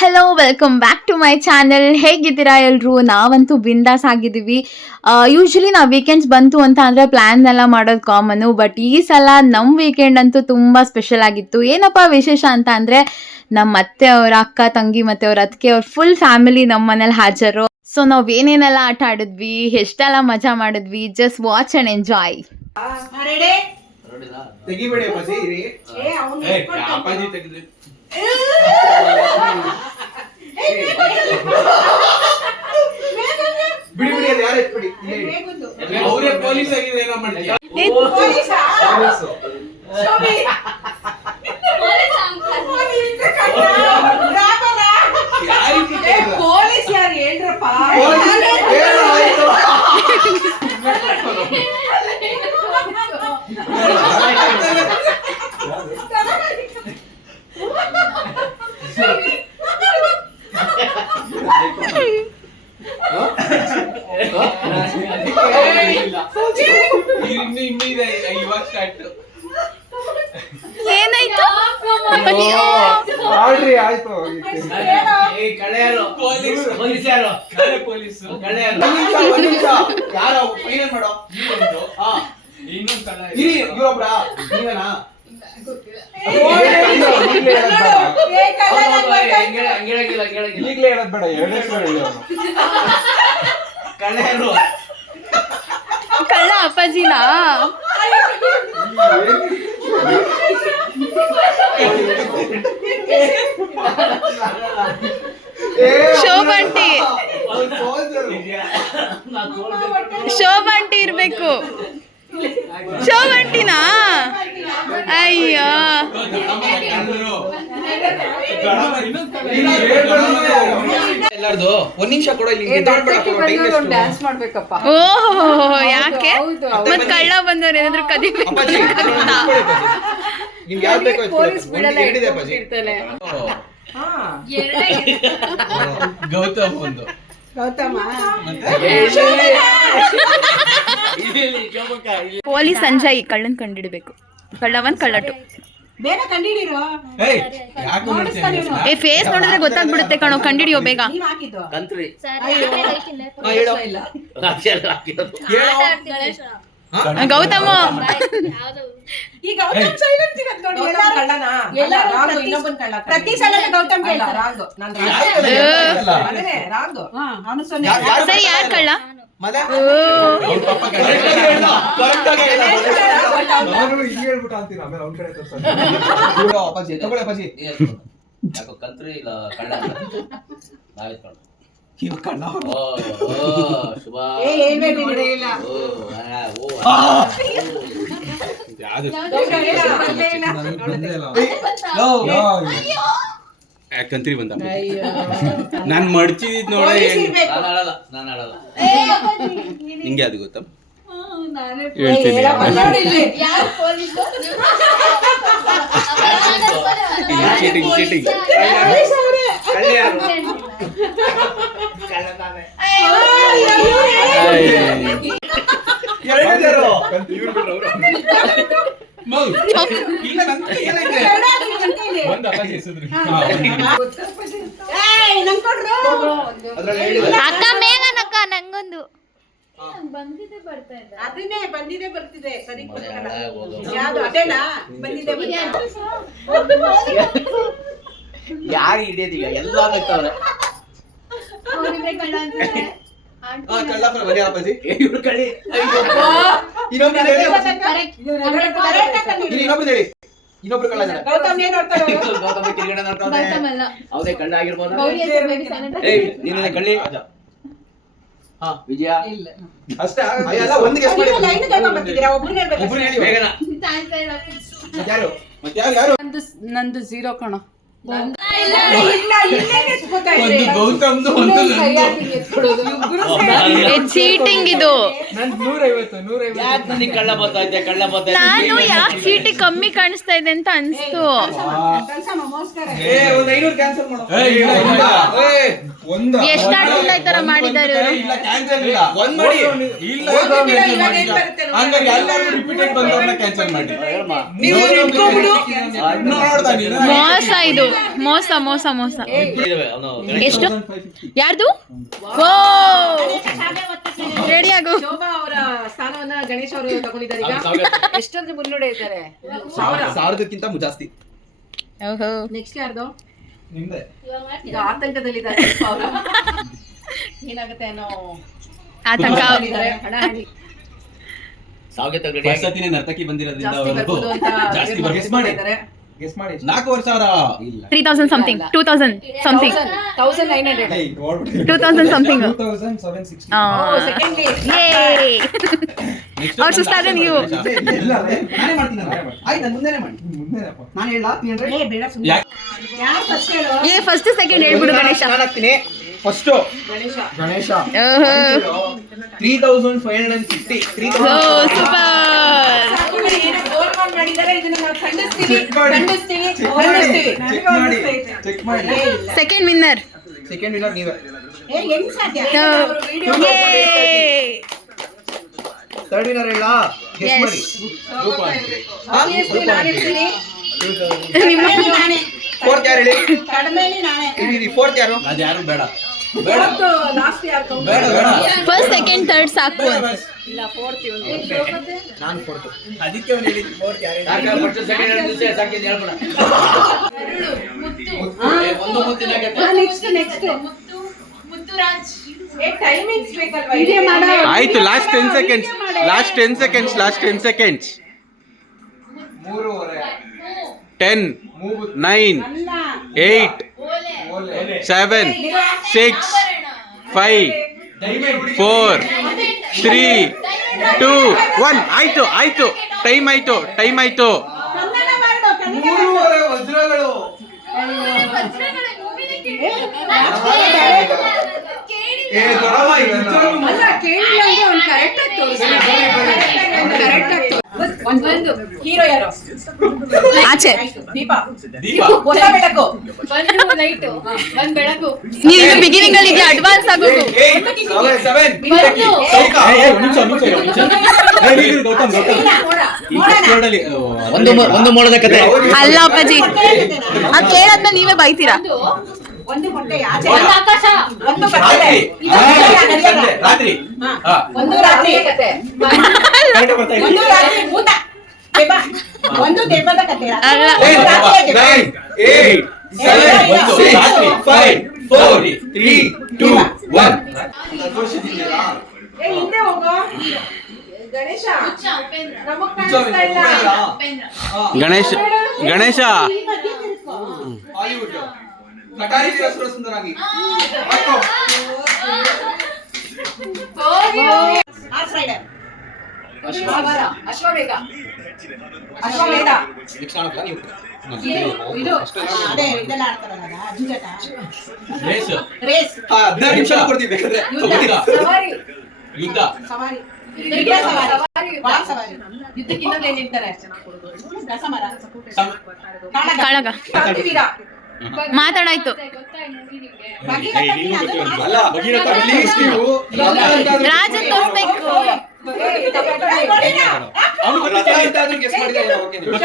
Hello welcome back to my channel. ಹೇಗಿದ್ದೀರಾ ಎಲ್ಲರೂ? ನಾವಂತೂ ಬಿಂದಾಸ್ ಆಗಿದ್ದೀವಿ. ಯೂಶ್ವಲಿ ನಾವು ವೀಕೆಂಡ್ಸ್ ಬಂತು ಅಂತ ಅಂದರೆ ಪ್ಲ್ಯಾನ್ ಎಲ್ಲ ಮಾಡೋದು ಕಾಮನು. ಬಟ್ ಈ ಸಲ ನಮ್ಮ ವೀಕೆಂಡ್ ಅಂತೂ ತುಂಬ ಸ್ಪೆಷಲ್ ಆಗಿತ್ತು. ಏನಪ್ಪ ವಿಶೇಷ ಅಂತ ಅಂದರೆ ನಮ್ಮ ಅತ್ತೆ ಅವರ ಅಕ್ಕ ತಂಗಿ ಮತ್ತು ಅವ್ರ ಅತ್ತಿಗೆ ಅವ್ರ ಫುಲ್ ಫ್ಯಾಮಿಲಿ ನಮ್ಮ ಮನೇಲಿ ಹಾಜರು. ಸೊ ನಾವು ಏನೇನೆಲ್ಲ ಆಟ ಆಡಿದ್ವಿ, ಎಷ್ಟೆಲ್ಲ ಮಜಾ ಮಾಡಿದ್ವಿ, ಜಸ್ಟ್ ವಾಚ್ ಆ್ಯಂಡ್ ಎಂಜಾಯ್. ತೆಗಿಬೇಡಿ ಅಪ್ಪಾಜಿ ಇರಿ. ಅಪ್ಪಾಜಿ ತೆಗೆದ್ರಿ. ಬಿಡಿ ಬಿಡಿ ಅದು ಯಾರು ಎತ್ಬಿಡಿ. ಅವರೇ ಪೊಲೀಸ್ ಆಗಿದೆ ಏನೋ ಮಾಡ್ತೀಯ. ಪೊಲೀಸ್ ಯಾರು ಹೇಳ್ರಪ್ಪ. ಏನಾಯ್ತು? ಆಡ್ರಿ ಆಯ್ತು. ಯಾರೋ ಫೈನಲ್ ಮಾಡೋ. ಇವ್ರೊಬ್ರ ನೀವೇನಾ? ಈಗಲೇ ಹೇಳೋದ್ ಬೇಡ, ಎರಡನೇ ಸಲ ಹೇಳಿ ಅವನು. ಕಳ್ಳ ಅಪ್ಪಾಜಿನಾ? ಶೋಭಾಂಟಿ ಶೋಭಾಂಟಿ ಇರ್ಬೇಕು. ಶೋಭಾಂಟಿನಾ? ಅಯ್ಯೋ ಎಲ್ಲಾರ್ದು ಒಂದ್ ನಿಮಿಷ ಕೊಡೋ. ಡ್ಯಾನ್ಸ್ ಮಾಡ್ಬೇಕಪ್ಪ. ಓಹೋ, ಯಾಕೆ? ಮತ್ ಕಳ್ಳ ಬಂದವ್ರು ಏನಾದ್ರು ಕದಿಬೇಕು. ನಿಮ್ಗೆ ಯಾವ್ದು ಬೇಕು ಪೊಲೀಸ್ ಬಿಡಲ್ಲ, ಎರಡಿದೆ ಅಪ್ಪಾಜಿ. ಇರ್ತಾನೆ. ಗೌತಮ್ ಒಂದು. ಗೌತಮ ಪೊಲೀಸ್ ಸಂಜಯ್ ಕಳ್ಳನ್ ಕಂಡಿಡ್ಬೇಕು. ಕಳ್ಳ ಒನ್ ಕಳ್ಳ ಟು. ಬೇಗ ಕಂಡಿಡಿರೋ. ಏ ಫೇಸ್ ನೋಡಿದ್ರೆ ಗೊತ್ತಾಗ್ಬಿಡುತ್ತೆ ಕಣೋ, ಕಂಡಿಡಿಯೋ ಬೇಗ. ನೀವ್ ಹಾಕಿದ್ದು ಕಂತ್ರಿ ಗೌತಮ ಈಗ ಗೌತಮ್ ಸೈಲೆಂಟ್ ಸಿಗತ್ ನೋಡಿ. ಎಲ್ಲಾರು ಕಳ್ಳನಾ? ಎಲ್ಲಾರು ಇನ್ನೊಬ್ಬನ್ ಕಳ್ಳ. ಪ್ರತಿ ಸಲ ಗೌತಮ್ ಕೇಳ್ತಾರೆ. ರಾಂಗ್. ನಾನು ಅದನ್ನೇ ರಾಂಗ್. ಅವನು ಸರಿ, ಯಾರ್ ಕಳ್ಳ? ಅಪ್ಪಾಜಿ ತಗೊಳ್ಳಿ ಅಪ್ಪಾಜಿ. ಯಾಕೋ ಕಂತ್ರಿ ಇಲ್ಲ ಕಳ್ಳ ನಾವಿತ್ಕೊಂಡು ಶುಭ ಕಂತ್ರಿ ಬಂದ. ನಾನ್ ಮಡ್ಚಿದ್ ನೋಡ ನಾನು ಆಡಲ್ಲ. ನಿಂಗೆ ಅದು ಗೊತ್ತಾ? Cheating cheating. ಅಕ್ಕ ಮೇಘನಕ್ಕ ನಂಗೊಂದು ಬಂದಿದೆ ಬರ್ತಿದೆ. ಸರಿ ಯಾವ್ದು ಅದೇನಾ? ಬಂದಿದೆ ಯಾರು ಹಿಡಿಯೋದೀಗ ಎಲ್ಲ ಬೇಕವ್ರೆ. ಅಪ್ಪಾಜಿ ಇವ್ರು ಕಳಿ ಇನ್ನೊಬ್ರು ಹೇಳಿ. ಇನ್ನೊಬ್ರು ಕಳ್ಳ ಜನ. ಗೌತಮ್ ಏನ್ ನೋಡ್ತಾರೆ? ಗೌತಮ ತಿರುಗಡೆ ನೋಡ್ತಾವ್ರೆ. ಅವನೇ ಕಳ್ಳ ಆಗಿರ್ಬೋದು. ನೀನೇ ಕಳ್ಳಿ. ಹಾ ವಿಜಯ ಅಷ್ಟೇ ಎಲ್ಲ ಒಂದು ಗೆಸ್ ಮಾಡಿ. ಲೈನ್ ಕರ್ಕೊಂಡು ಬರ್ತಿದ್ದೀರಾ? ಒಬ್ರು ಹೇಳ್ಬೇಕು. ಒಬ್ರು ಹೇಳಿ. ಬೇಗನ ಯಾರು ಮತ್ತೆ ಯಾರು? ನಂದು ಝೀರೋ ಕಣ. ಚೀಟಿಂಗ್ ಇದು. ನನಗೆ ಕಳ್ಳ ಬರ್ತೈತೆ ಕಳ್ಳ ಬರ್ತೈತೆ. ನಾನು ಯಾಕೆ ಚೀಟಿ ಕಮ್ಮಿ ಕಾಣಿಸ್ತಾ ಇದೆ ಅಂತ ಅನ್ಸ್ತು. ಎಷ್ಟಾಗಿಲ್ಲ ಈ ತರ ಮಾಡಿದ್ದಾರೆ ಮೋಸ ಇದು ಮೋಸ. ಮೋಸ ಮೋಸ ಮೋಸ. ಇದಾವೆ, ಅವ್ನು ಗಣೇಶ ಎಷ್ಟು? ಯಾರ್ದು? ಓ ರೆಡಿ ಆಗು. ಶೋಭಾ ಅವರ ಸ್ಥಾನವನ್ನ ಗಣೇಶ್ ಅವರು ತಗೊಂಡಿದ್ದಾರೆ ಈಗ. ಅವ್ನು ಸಾವಿರ- ಎಷ್ಟೊಂದು ಮುನ್ನಡೆ ಇದ್ದಾರೆ. 1000ಕ್ಕಿಂತ ಜಾಸ್ತಿ. ಓಹೋ ನೆಕ್ಸ್ಟ್ ಯಾರ್ದು? ನಿಮ್ದೆ. ಈಗ ಆತಂಕದಲ್ಲಿದ್ದಾರೆ ಅವರು. ಏನಾಗುತ್ತೆ ಅನ್ನೋ ಆತಂಕ. ಹಣಾಹಣಿ ಸಾವಿಗೆ ತಗೊಂಡು ಫಸ್ಟ್ ಸತಿನೇ ನರ್ತಕಿ ಬಂದಿರೋದ್ರಿಂದ ಜಾಸ್ತಿ ಅವರು ಬರ್ಬೋದು ಅಂತ ಜಾಸ್ತಿ ಗೆಸ್ ಗೆಸ್ ಮಾಡಿ. ಮಾಡಿದ್ದಾರೆ. ಗೆಸ್ ಮಾಡಿ. 4000 ಇಲ್ಲ. 3000 something, 2000 something, 1900. 2000 something. 2760. Secondly Next ಅವ್ರು ಸುಸ್ತಾದ್ರೆ ನೀವು. ಇಲ್ಲ, ನಾನೇ ಮಾಡ್ತೀನಲ್ಲ. ಆಯ್ತು, ನಾನು ಮುಂದೆನೇ ಮಾಡಿ. ಮುಂದೆನಪ್ಪ. ನಾನು ಹೇಳಾ 300? ಬೇಡ ಸುಮ್ಮನೆ. ಯಾಕೆ? ಯಾರು ಫಸ್ಟ್ ಹೇಳು? ಏ ಫಸ್ಟ್ ಸೆಕೆಂಡ್ ಹೇಳ್ಬಿಡು ಗಣೇಶ. ನಾನು ಹಾಕ್ತೀನಿ. ಫಸ್ಟ್ ಗಣೇಶ. ಗಣೇಶ ಓಹೋ 3550. ಓ 3000. ಸೂಪರ್. ಏನೋ ಗೋಲ್ ಮಾಲ್ ಮಾಡಿದ್ದಾರೆ. ಇದನ್ನ ನಾವು ಖಂಡಿಸ್ತೀವಿ. Check ಮಾಡಿ. ಖಂಡಿಸ್ತೀವಿ. Check ಮಾಡಿ. ಖಂಡಿಸ್ತೀವಿ. Check ಮಾಡಿ. Check ಮಾಡಿ. ಏ, ಇಲ್ಲ. Second winner. ಸೆಕೆಂಡ್ ವಿನ್ನರ್ ನೀವೇ. ಏ, ಹೆಂಗ್ ಸಾಧ್ಯ? ಅವರು ವಿಡಿಯೋ ಥರ್ಡ್ ವಿನ್ನರ್ ಹೇಳ. Guess Yes. ಮಾಡಿ. Obviously ನಾನು ಇರ್ತೀನಿ. ನಿಮ್ಮ ನಾನೇ. ಫೋರ್ತ್ ಯಾರು ಹೇಳಿ? ಕಡಿಮೆಲಿ ನಾನೇ. ಇರಿ, ಫೋರ್ತ್ ಯಾರು? ಅದು ಯಾರು ಬೇಡ. ಬೇಡ. ಇವತ್ತು ಲಾಸ್ಟ್ ಯಾರು ಕೌಂಟ್? ಬೇಡ ಬೇಡ. ಫಸ್ಟ್ ಸೆಕೆಂಡ್ ಥರ್ಡ್ ಸಾಕು. ಇಲ್ಲ ಫೋರ್ತ್ ಇವನು. ನಾನು ಫೋರ್ತ್. ಅದಕ್ಕೆ ಅವನು ಹೇಳಿದ್ದು ಫೋರ್ತ್ ಯಾರು ಹೇಳಿ? ಯಾಕೆ ಫಸ್ಟ್ ಸೆಕೆಂಡ್ ಎರಡು ದಿವಸ ಸಾಕು ಅಂತ ಹೇಳ್ಬೇಡ. ಏ, ಒಂದು ಮುತ್ತಿನ ಗಟ್ಟೆ. ನೆಕ್ಸ್ಟ್ ಏ ಟೈಮಿಂಗ್ಸ್ ಬೇಕಲ್ವಾ? ಇದೇ ಮಾಡೋ. ಆಯ್ತು last 10 seconds. Last 10 seconds. Last 10 seconds. 3:30. 10 9 8 7 6 5 4 3 2 1 ಆಯ್ತು ಆಯ್ತು ಟೈಮ್ ಆಯ್ತು ಟೈಮ್ ಆಯ್ತು. ಕನ್ನಡ ಮಾಡು, ಕನ್ನಡ. 3:30 ವಜ್ರಗಳು. ಏ ದೊಡ್ಡಮ್ಮ ಇವೆಲ್ಲ. ಅಲ್ಲ ಕೇಳಿಲ್ಲ ಅಂದ್ರೆ ಅವ್ನು ಕರೆಕ್ಟ್ ಆಗಿ ತೋರಿಸ್ತಾನೆ. ಕರೆಕ್ಟ್ ಆಗಿ ಒಂದು ಹೀರೋ ಯಾರು? ಆಚೆ ದೀಪ. ದೀಪ. ಹೊಸ ಬೆಳಕು. ನೀವು ಇನ್ನು ಬಿಗಿನಿಂಗ್ ಅಲ್ಲಿ ಇದೆಯಾ ಅಡ್ವಾನ್ಸ್ ಆಗೋದು. 7 ಒಂದು ಮೋಡದ ಕತೆ. ಅಲ್ಲ ಅಪ್ಪಾಜಿ ಅದ್ ಕೇಳಾದ್ಮೇಲೆ ನೀವೇ ಬೈತೀರಾ. ಒಂದು ಮೊಟ್ಟೆ ಆಚೆ. ಒಂದು ಕತ್ತೆ. ರಾತ್ರಿ. ರಾತ್ರಿ. ಹಾ. ಒಂದು ರಾತ್ರಿ ಕತೆ. ಒಂದು ರಾತ್ರಿ ಭೂತ. ದೆವ್ವ. ಒಂದು ದೆವ್ವದ ಕತೆ. ಅಲ್ಲ. ಒಂದು ರಾತ್ರಿ ದೆವ್ವ. 9 8 7 6 5 4 3 2 1. ಏ ಹಿಂದೆ ಹೋಗೋ. ಗಣೇಶ ನಮಗ್ ಕಾಣಿಸ್ತಾ ಇಲ್ಲ. ಗಣೇಶ ಗಣೇಶ ಹಾಲಿವುಡ್ ಕಟಾರಿ ವೀರಸುರ ಸುಂದರಾಗಿ. Horse rider. ಅಶ್ವವೇಗ. ಅಶ್ವವೇಧ. ಇದು ಅದೇ ಇದೆಲ್ಲ ಆಡ್ತಾರಲ್ಲ ಜೂಜಾಟ. ರೇಸ್. ರೇಸ್. 15 ನಿಮಿಷ ಕೊಡ್ತೀವಿ ಬೇಕಾದ್ರೆ. ಯುದ್ಧ. ಸವಾರಿ. ಯುದ್ಧ. ಸವಾರಿ. ಯುದ್ಧ ಸವಾರಿ. ವಾಕ್ ಸವಾರಿ. ಯುದ್ಧಕ್ಕೆ ಇನ್ನೊಂದು ಏನ್ ಹೇಳ್ತಾರೆ? ರಸಮರ. ಕಾಳಗ. ಕ್ರಾಂತಿವೀರ. ಮಾತಾಡಾಯ್ತು. ಭಗೀರಥ ನೀನು ಅದು ಮಾಡು. ಅಲ್ಲ ಭಗೀರಥ please ನೀವು ರಾಜನ್ ತೋರಿಸ್ಬೇಕು. ಅವನು ಗೊತ್ತಿಲ್ಲ ಅಂತ ಆದ್ರೂ ಗೆಸ್ ಮಾಡಿದ್ರೆ ಓಕೆ ನೀವು.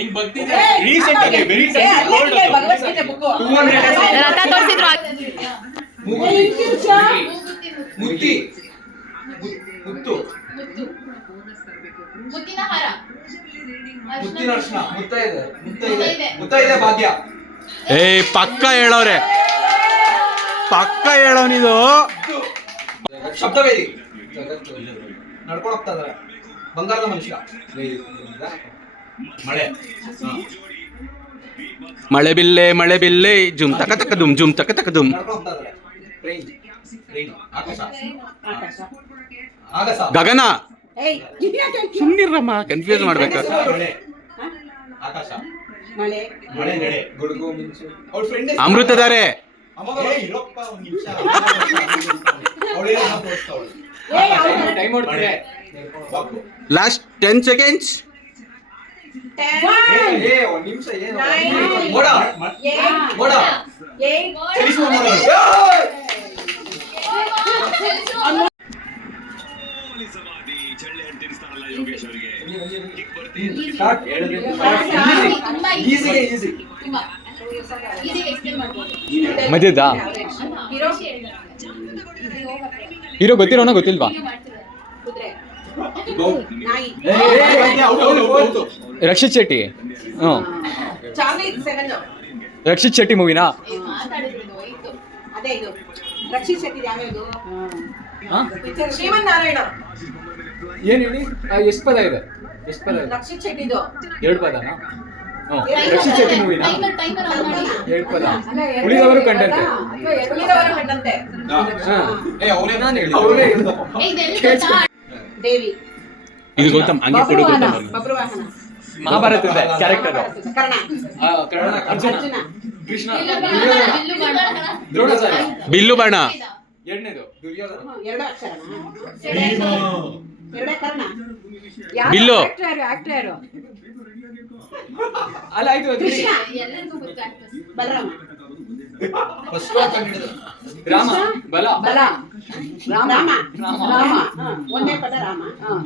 ಇನ್ ಭಕ್ತಿದೆ ರೀಸೆಂಟ್ ಆಗಿ ವೆರಿ ಭಗವದ್ಗೀತೆ ಬುಕ್. ರಥ ತೋರಿಸಿದ್ರು. ಮುತ್ತಿ. ಮುತ್ತು. ಮುತ್ತಿನ ಅರ್ಶನ. ಮುತ್ತೈದೆ ಭಾಗ್ಯ. ಏ ಪಕ್ಕ ಹೇಳೋರೆ ಪಕ್ಕ ಹೇಳೋನಿದು. ಶಬ್ದವೇದಿ. ನಡ್ಕೊಂಡು ಹೋಗ್ತಾ ಇದಾರೆ. ಬಂಗಾರದ ಮನುಷ್ಯ. ಮಳೆ. ಮಳೆ ಬಿಲ್ಲೆ ಜುಮ್ ತಕ ತಕ ದುಮ್ ಜುಮ್ ತಕ ತಕ ದುಮ್. ನಡ್ಕೊಂಡು ಹೋಗ್ತಾ ಇದಾರೆ. ಟ್ರೈನ್. ಆಕಾಶ. ಆಕಾಶ. ಆಗಸ. ಗಗನ. ಏಯ್ ಇದ್ಯಾಕೆ ಹೇಳ್ತೀಯ? ಸುಮ್ನಿರಮ್ಮ ಕನ್ಫ್ಯೂಸ್ ಮಾಡ್ಬೇಕು. ಮಳೆ. ಆಕಾಶ. ಮಳೆ. ಮಳೆ ನಡೆ. ಗುಡುಗು ಮಿಂಚು. ಅವ್ರ ಫ್ರೆಂಡ್ ಅಮೃತಧಾರೆ. ಇರಪ್ಪ ಒಂದು ನಿಮಿಷ. ಅವಳೇ ತೋರಿಸ್ತಾವಳು. ಏಯ್ ಅವ್ನು ಟೈಮ್ ಹೊಡ್ತಿದೆ. Last 10 seconds. ಒಂದು ನಿಮಿಷ ಏನು? Nine. ಮೋಡ. ಮೋಡ. ಚಲಿಸುವ ಮೋಡ. ಈಸಿಗೆ ಈಸಿ. ಮಧ್ಯದಾ ಹೀರೋ ಹೀರೋ ಗೊತ್ತಿರೋನೋ ಗೊತ್ತಿಲ್ವಾ? ಕುದುರೆ ನಾಯಿ ರಕ್ಷಿತ್ ಶೆಟ್ಟಿ. ಹ್ಞೂ, ಚಾರ್ಲಿ 7 ರಕ್ಷಿತ್ ಶೆಟ್ಟಿ ಮೂವಿನಾ? ಅದೇ ಇದು ರಕ್ಷಿತ್ ಶೆಟ್ಟಿ ಯಾವ್ಯಾವುದು ಹಾಂ, ಶ್ರೀಮನ್ ನಾರಾಯಣ ಏನು ಹೇಳಿ? ಎಷ್ಟು ಪದ ಇದೆ? ಎಷ್ಟು ಪದ ಇದೆ? ರಕ್ಷಿತ್ ಶೆಟ್ಟಿದು 2 ಪದನಾ? ಹ್ಞೂ, ರಕ್ಷಿತ್ ಶೆಟ್ಟಿ ಮೂವಿನಾ? 2 ಪದ. ಉಳಿದವರು ಕಂಡಂತೆ. ಉಳಿದವರ ಕಂಡಂತೆ ದೇವಿ ಇದು ಗೊತ್ತಮ್ಮ, ಹಂಗೆ ಕೊಡು ಗೊತ್ತಮ್ಮ. ಬಬ್ರುವಾಹನ ಮಹಾಭಾರತದ ಕ್ಯಾರೆಕ್ಟರ್. ಕರ್ಣ ಅರ್ಜುನ, ಅರ್ಜುನ ಕೃಷ್ಣ, ದ್ರೋಣಾಚಾರ್ಯ, ಬಿಲ್ಲು ಬಾಣ, ಎರಡನೇದು ದುರ್ಯೋಧನ. 2 ಅಕ್ಷರನಾ? 2 ಕರ್ಣ ಬಿಲ್ಲು, ಆಕ್ಟರ್ ಯಾರು? ಅಲ್ಲ ಆಯ್ತು ಅದು. ಕೃಷ್ಣ ಬಲರಾಮ ರಾಮ, ಬಲ, ರಾಮ ರಾಮ ಒಂದೇ ಪದ ರಾಮ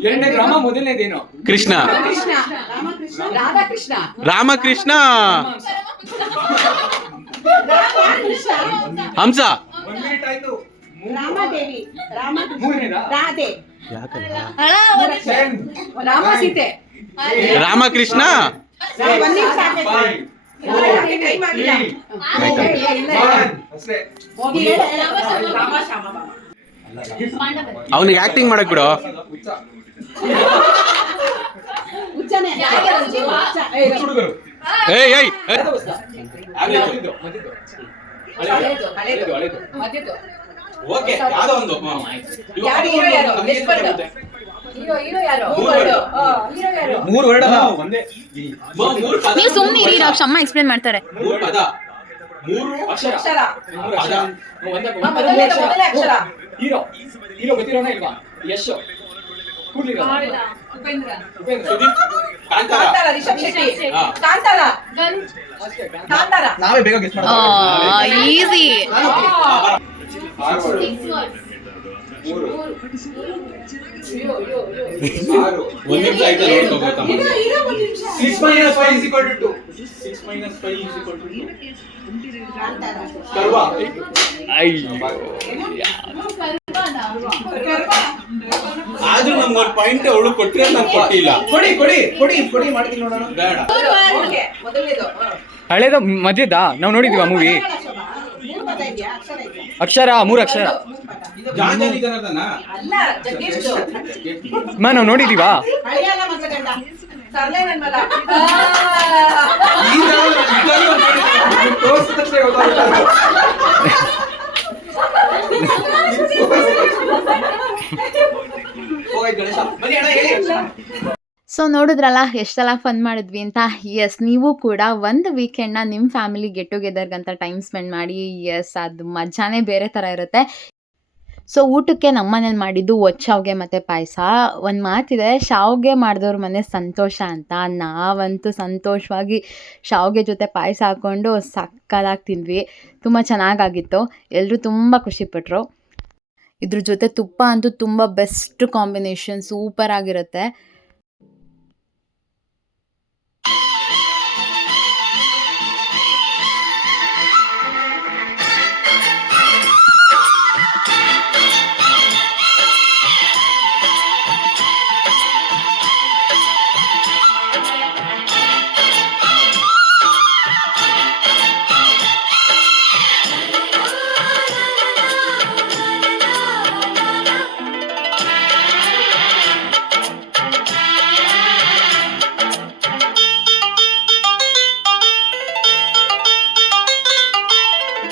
ಎರಡನೇದು ರಾಮ, ಮೊದಲನೇದೇನು? ಕೃಷ್ಣ, ಕೃಷ್ಣ ರಾಧಾಕೃಷ್ಣ ರಾಮಕೃಷ್ಣ, ಕೃಷ್ಣ ಹಂಸ, 1 ಮಿನಿಟ್ ಆಯ್ತು. ರಾಮದೇವಿ ಮೂರನೇದಾ? ರಾಧೆ Ten, ರಾಮ ಸೀತೆ ರಾಮಕೃಷ್ಣ, 1 ನಿಮಿಷ ಆಗೈತೆ. 5, 4, ಟೈಮ್ ಆಗಿಲ್ಲ. 3, 1 ಅಷ್ಟೇ. ಹೋಗಿ ಹೇಳು, ಹೇಳು. ರಾಮ ಶ್ಯಾಮ ಬಾಮ. ಅವನಿಗೆ ಆಕ್ಟಿಂಗ್ ಮಾಡಕ್ ಬಿಡು. ಹುಚ್ಚ. ಹುಚ್ಚನೇ. ಹುಚ್ಚ. ಹುಡುಗರು. ಏಯ್ ಏಯ್ ಏಯ್. ಮಧ್ಯದ್ದು, ಮಧ್ಯದ್ದು. ಹಳೇದು, ಹಳೇದು. ಹಳೇದು. ಮಧ್ಯದ್ದು. ಓಕೆ ಯಾವ್ದೋ ಒಂದು ಯಾರು ಹೀರೋ ಯಾರು? ಎಷ್ಟು ಬರ್ದು? ಹೀರೋ ಯಾರು? ಹೀರೋ ಯಾರು? 3 ವರ್ಡ್ ಅಲ್ಲ, ಒಂದೇ. ಮೂರು ಪದ, ನೀವು ಸುಮ್ಮನೆ ಇರಿ, ಕ್ಷಮ್ಮ ಎಕ್ಸ್ಪ್ಲೇನ್ ಮಾಡ್ತಾರೆ. ಮೂರು ಪದ, ಮೂರು ಅಕ್ಷರ. ಅಕ್ಷರ. 3 ಅಕ್ಷರ. ಮೊದಲನೇ ಅಕ್ಷರ. ಹೀರೋ ಗೊತ್ತಿರೋನ ಇಲ್ವಾ? ಯಶ್, ಕೂಡ್ಲಿಲ್ಲ. ಉಪೇಂದ್ರ. ಉಪೇಂದ್ರ. ಸುದೀಪ್, ಕಾಂತಾರ, ಕಾಂತಾರ, ರಿಷಬ್ ಶೆಟ್ಟಿ. ಹಾ. ಕಾಂತಾರ. ಅಷ್ಟೇ. ಕಾಂತಾರ. ನಾವೇ ಬೇಗ ಗೆಸ್ ಈಸಿ. ಒಂದು ನಿಮಿಷ ಆಯ್ತಾ ನೋಡ್ಕೋಬೇಕಮ್ಮ. ಹೀರೋ ಒಂದು ನಿಮಿಷ. 6 - 5 = 2. 6 - 5 = 2. ಕಾಂತಾರ. ಕರ್ವ. ಅಯ್ಯೋ, ಆದ್ರೂ ನಮ್ಗೊಂದು ಪಾಯಿಂಟ್ ಅವಳು ಕೊಟ್ಟಿರೋ ನಾನು ಕೊಟ್ಟಿಲ್ಲ. ಕೊಡಿ ಮಾಡ್ತೀನಿ ನೋಡೋಣ. ಬೇಡ. ಓಕೆ, ಮೊದಲನೇದು. ಹಳೇದ ಮಧ್ಯದಾ? ನಾವು ನೋಡಿದೀವ ಮೂವಿ? 3 ಪದ ಇದೆಯಾ? ಅಕ್ಷರ ಇದೆಯಾ? ಅಕ್ಷರ 3 ಅಕ್ಷರ. 3 ಪದ. ಜಾಂಜನಿ ಜನಾರ್ದನ ಅಲ್ಲ, ಜಗ್ಗೇಶ್ದು. ನಾವು ನೋಡಿದೀವಾ? ಹಳೆಯ ಅಲ್ಲ ಮಗ ಗಂಡ. ಸರ್ಲೆ ನನ್ ಮಗ. ಸೊ ನೋಡಿದ್ರಲ್ಲ ಎಷ್ಟೆಲ್ಲ ಫನ್ ಮಾಡಿದ್ವಿ ಅಂತ. ಎಸ್, ನೀವು ಕೂಡ ಒಂದು ವೀಕೆಂಡ್ನ ನಿಮ್ಮ ಫ್ಯಾಮಿಲಿ ಗೆಟ್ ಟುಗೆದರ್ಗಂತ ಟೈಮ್ ಸ್ಪೆಂಡ್ ಮಾಡಿ. ಎಸ್, ಅದು ಮಜಾನೇ ಬೇರೆ ಥರ ಇರುತ್ತೆ. ಸೊ ಊಟಕ್ಕೆ ನಮ್ಮ ಮನೇಲಿ ಮಾಡಿದ್ದು ಒಚ್ಚಾವ್ಗೆ ಮತ್ತು ಪಾಯಸ. ಒಂದು ಮಾತಿದೆ, ಶಾವ್ಗೆ ಮಾಡಿದವ್ರ ಮನೆ ಸಂತೋಷ ಅಂತ. ನಾವಂತೂ ಸಂತೋಷವಾಗಿ ಶಾವ್ಗೆ ಜೊತೆ ಪಾಯಸ ಹಾಕ್ಕೊಂಡು ಸಕ್ಕತ್ತಾಗಿ ತಿಂದ್ವಿ. ತುಂಬ ಚೆನ್ನಾಗಾಗಿತ್ತು. ಎಲ್ಲರೂ ತುಂಬ ಖುಷಿಪಟ್ಟರು. ಇದ್ರ ಜೊತೆ ತುಪ್ಪ ಅಂತೂ ತುಂಬ ಬೆಸ್ಟ್ ಕಾಂಬಿನೇಷನ್, ಸೂಪರ್ ಆಗಿರುತ್ತೆ.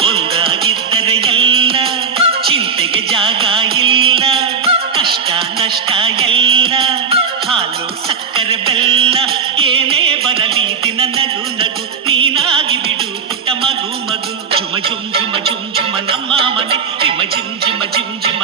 ಒಂದಾಗಿದ್ದರೆ ಎಲ್ಲ ಚಿಂತೆಗೆ ಜಾಗ ಇಲ್ಲ, ಕಷ್ಟ ನಷ್ಟ ಎಲ್ಲ ಹಾಲು ಸಕ್ಕರೆ ಬೆಲ್ಲ ಏನೇ ಬರಲಿ ದಿನ ನಗು ನಗು ನೀನಾಗಿ ಬಿಡು ಪುಟ್ಟ ಮಗು ಮಗು. ಜುಮ ಜುಮ್ ಜುಮ ಜುಮ್ ಜುಮ ನಮ್ಮ ಮನೆ, ರಿಮ ಜಿಮ್ ಜಿಮ ಜಿಮ್ ಜಿಮ